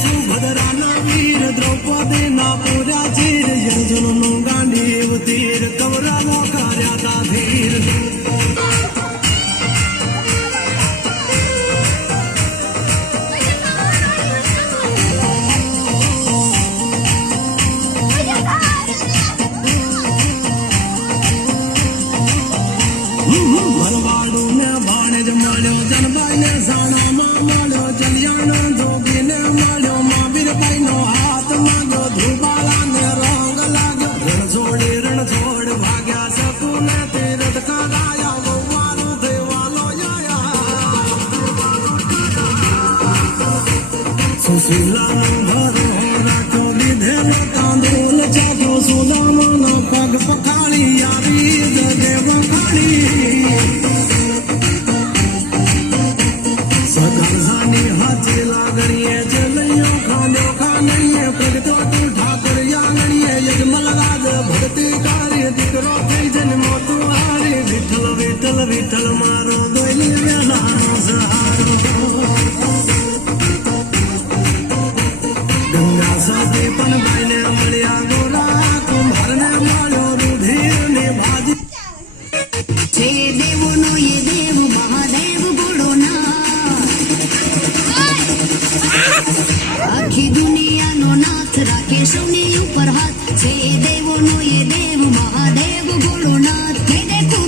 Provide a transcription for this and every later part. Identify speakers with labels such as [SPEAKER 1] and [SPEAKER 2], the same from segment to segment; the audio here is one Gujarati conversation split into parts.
[SPEAKER 1] સુભદ્રાના વીર દ્રૌપદીના પૂર્યા ચીર સુશીલાનો ભરો રાખ્યો લીધેલો તાંદૂલ ચાખ્યો સુદામાનો પગ પખાળી આવી જગે વખાણી
[SPEAKER 2] દુનિયાનો નાથ રાખે સૌની ઉપર હાથ. છે દેવોનો એ દેવ મહાદેવ બોલોનાથ હે દે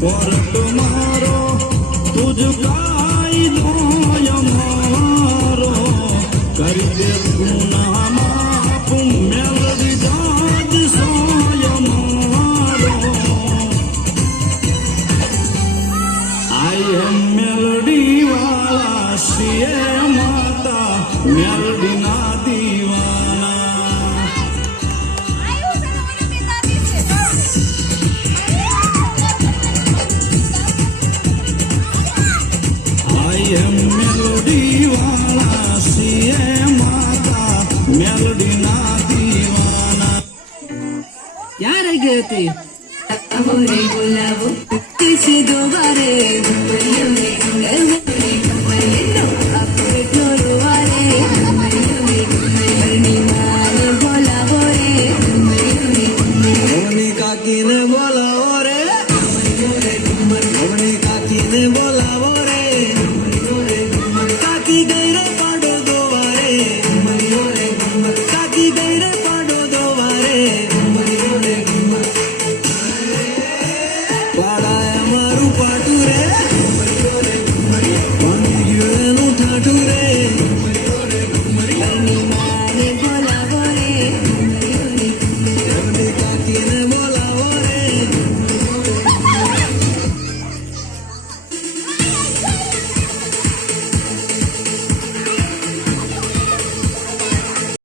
[SPEAKER 1] કોરટ મારો તુજ કાયદો અમારો કરી દે ગુના માફ મેલડી જાજ સોય મારો આઈ એમ મેલડી વાળા શ્રીએ માતા મેલડી ના
[SPEAKER 3] क्या
[SPEAKER 2] रह गए थे दोबारे